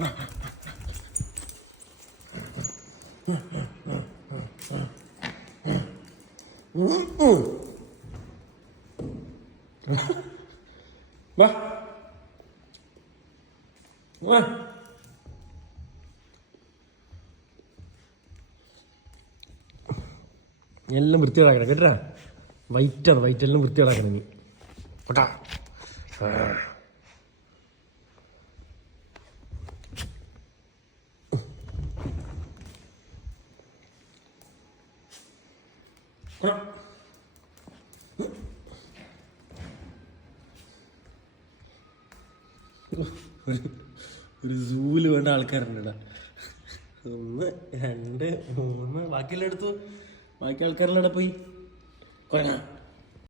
വാ വാ. എല്ലാം വൃത്തികളാക്കണം കേട്ടാ. വൈറ്റാണ്, വൈറ്റെല്ലാം വൃത്തികളാക്കണം നീ കേട്ടാ. ഒരു സൂല് വേണ്ട ആൾക്കാരുണ്ട്. 1 2 3 ബാക്കിയെല്ലാം എടുത്തു. ബാക്കി ആൾക്കാരെല്ലാം പോയി.